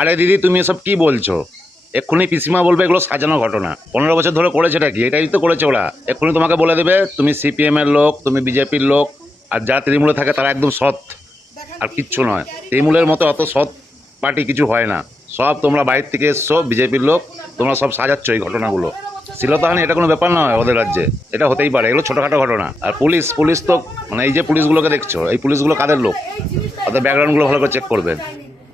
আরে দিদি তুমি এসব কি বলছো? এক্ষুনি পিসিমা বলবে এগুলো সাজানো ঘটনা। 15 বছর ধরে করেছেটা কি? এটাই তো করেছে ওরা। এক্ষুনি তোমাকে বলে দেবে তুমি সিপিএম এর লোক, তুমি বিজেপির লোক, আর যারা তৃণমূলে থাকে তারা একদম সৎ, আর কিচ্ছু নয়। তৃণমূলের মতো অত সৎ পার্টি কিছু হয় না। সব তোমরা বাইরে থেকে এসছো, বিজেপির লোক, তোমরা সব সাজাচ্ছ এই ঘটনাগুলো। শ্লীলতাহানি এটা কোনো ব্যাপার নয় ওদের রাজ্যে, এটা হতেই পারে, এগুলো ছোটোখাটো ঘটনা। আর পুলিশ তো মানে এই যে পুলিশগুলোকে দেখছো, এই পুলিশগুলো কাদের লোক? ওদের ব্যাকগ্রাউন্ডগুলো ভালো করে চেক করবেন।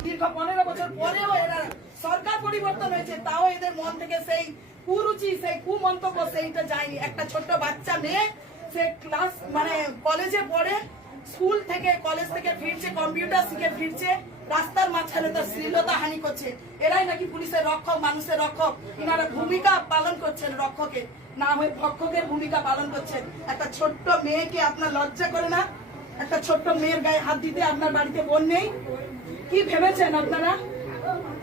দীর্ঘ 15 বছর পরেও এরা সরকার পরিবর্তন হয়েছে, তাও এদের মন থেকে সেই কুরুচি, সেই কুমন্তব্য সেইটা যায়নি। একটা ছোট্ট বাচ্চা মেয়ে, সে ক্লাস মানে কলেজে পড়ে, স্কুল থেকে কলেজ থেকে ফিরছে, কম্পিউটার শিখে ফিরছে, রাস্তার মাঝখানে তার শ্লীলতা হানি করছে। এরাই নাকি পুলিশের রক্ষক, মানুষের রক্ষক। ইনারা ভূমিকা পালন করছেন রক্ষকের, না হয়ে ভক্ষকের ভূমিকা পালন করছেন। একটা ছোট্ট মেয়েকে আপনার লজ্জা করে না? একটা ছোট্ট মেয়ের গায়ে হাত দিতে আপনার বাড়িতে বোন নেই? কি ভেবেছেন আপনারা?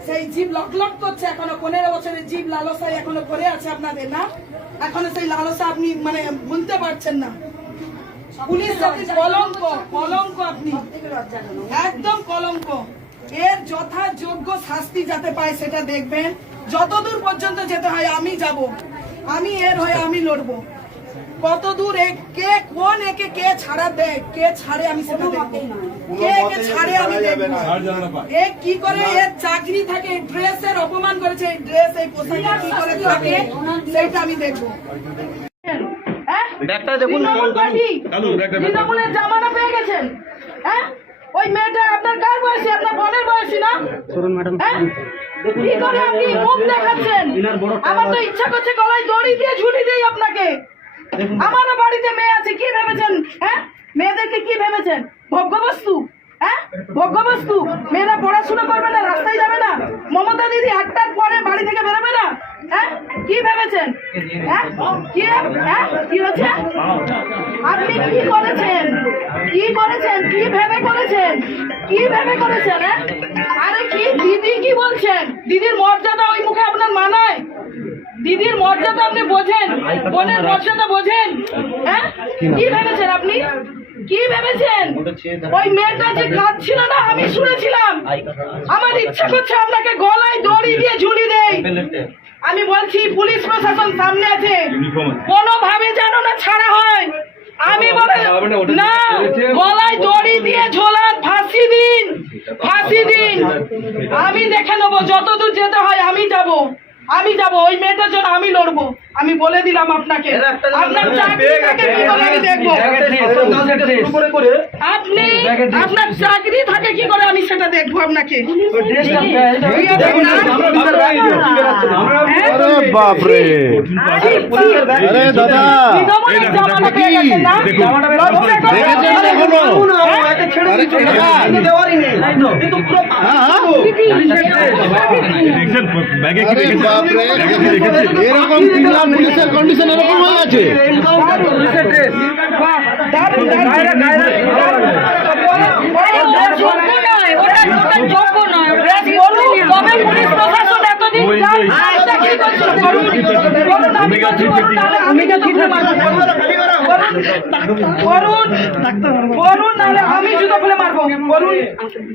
সেই জীব লক করছে এখনো, 15 বছরের জীব লালসায় এখনো ভরে আছে আপনাদের, না? এখনো সেই লালসা আপনি মানে ভুলতে পারছেন না। পুলিশ জাতির কলঙ্ক, কলঙ্ক আপনি, একদম কলঙ্ক। এর যথাযোগ্য শাস্তি যাতে পায় সেটা দেখবেন। যতদূর পর্যন্ত যেতে হয় আমি যাব, আমি এর হয়ে আমি লড়বো। কতদূর কে কোন একে কে ছাড়া দেয়, কে ছাড়ে আমি সেটা দেখবো, কে একে ছাড়ে আমি দেখবো। এ কি করে এর চাকরি থাকে, ড্রেসের অপমান করেছে, এই ড্রেস এই পোশাকে কি করে থাকে সেটা আমি দেখবো। তৃণমূলের জামানা পেয়ে গেছেন? হ্যাঁ, ওই মেয়েটা আপনার কার বয়সী? আপনার বোনের বয়সী না? কি করে আপনি মুখ দেখাচ্ছেন? আমার তো ইচ্ছা করছে গলায় দড়ি দিয়ে ঝুলি দেই আপনাকে। আমারও বাড়িতে মেয়ে আছে, কি ভেবেছেন? হ্যাঁ, মেয়েদেরকে কি ভেবেছেন? ভোগ্যবস্তু? হ্যাঁ, ভোগ্যবস্তু। মেয়েরা পড়াশোনা করবে না, রাস্তায় যাবে না, মমতা দিদি 8টার পরে বাড়ি থেকে বেরোবে না? হ্যাঁ, কি ভেবেছেন? হ্যাঁ, কি হচ্ছে? আপনি কি করেছেন? কি করেছেন? কি ভেবে করেছেন? কি ভেবে করেছেন? হ্যাঁ, আরে কি দিদি কি বলছেন? দিদির মর্যাদা ওই মুখে আপনার মানায়? দিদির মর্যাদা আপনি বোঝেন? বোনের মর্যাদা বোঝেন? হ্যাঁ, কি ভেবেছেন আপনি? কি ভেবেছেন? ওই মেয়েটা যে কাঁদছিল না, আমি শুনেছিলাম। আমার ইচ্ছা করছে আপনাকে গলায় দড়ি দিয়ে ঝুলি দেই। আমি বলছি পুলিশ প্রশাসন সামনে আছে, কোনোভাবে যেন না ছাড়া হয়। আমি বলে না, গলায় দড়ি দিয়ে ঝোলান, ফাঁসি দিন, ফাঁসি দিন। আমি দেখে নেবো, যতদূর যেতে হয় আমি যাব, আমি যাব। ওই মেয়েটার জন্য আমি লড়বো। আমি বলে দিলাম আপনাকে, আপনার চাকরি থাকে কি করে আমি দেখবো। আপনি আপনার চাকরি থাকে কি করে আমি সেটা দেখবো আপনাকে। বাপরে, আরে দাদা এরকম পুলিশের কন্ডিশন এরকম হয়ে গেছে। আমি জুতো খুলে মারবো।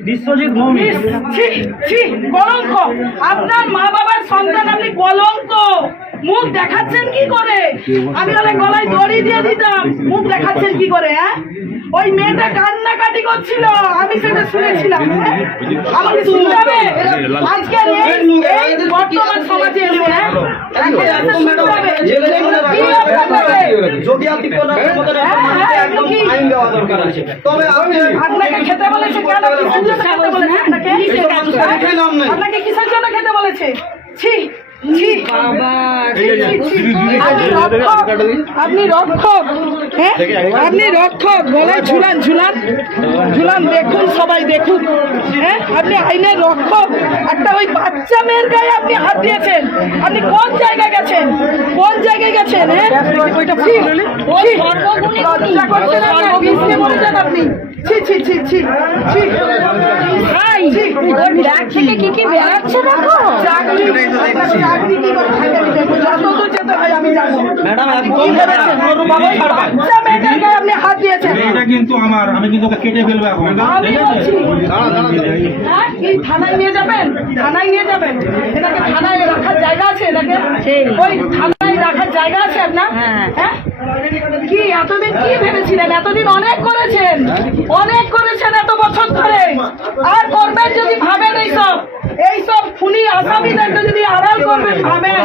বিশ্বজিৎ কলঙ্ক, আপনার মা বাবার সন্তান, আপনি কলঙ্ক। মুখ দেখাচ্ছেন কি করে? আমি হলে গলায় দড়ি দিয়ে দিতাম। মুখ দেখাচ্ছেন কি করে? হ্যাঁ, ওই মেয়েটা কান্নাকাটি করছিল, আমি সেটা শুনেছিলাম। আমাকে শুনতে হবে আজকে এই বর্তমান সমাজে। আপনাকে খেতে বলেছে কেন? আপনাকে কিসের জন্য খেতে বলেছে? ছি, আপনি রক্ষক, হ্যাঁ, আপনি রক্ষক। গলায় ঝুলান, ঝুলান, ঝুলান, দেখুন, সবাই দেখুন। হ্যাঁ, আপনি আইনের রক্ষক। একটা ওই বাচ্চা মেয়ের গায়ে আপনি হাত দিয়েছেন। আপনি কোন জায়গায় গেছেন? কোন জায়গায় গেছেন? হ্যাঁ, লজ্জা করছেন না? বিষ্ণে মরে যান আপনি। ছি ছি ছি ছি ছি। কি কি বেড়াচ্ছে? দেখো চাকরি কি করে থাকে, কতদূর যেতে হয় আমি জানি। ম্যাডাম, আপনি একদম কি ভেবেছেন? বাচ্চা মেয়েটার গায়ে আপনি হাত দিয়েছেন। এটা কিন্তু আমার, আমি কিন্তু ওকে কেটে ফেলবো এখন। আমি বলছি, হ্যাঁ, কি থানায় নিয়ে যাবেন? থানায় নিয়ে যাবেন? এটাকে থানায় রাখার জায়গা আছে? এটাকে ওই থানায় রাখার জায়গা আছে আপনার? হ্যাঁ, কি এতদিন কি ভেবেছিলেন? এতদিন অনেক করেছেন, অনেক করেছেন এত বছর ধরে, আর করবেন যদি ভাবেন এইসব খুনি আসামিদেরকে যদি আড়াল করবেন ভাবেন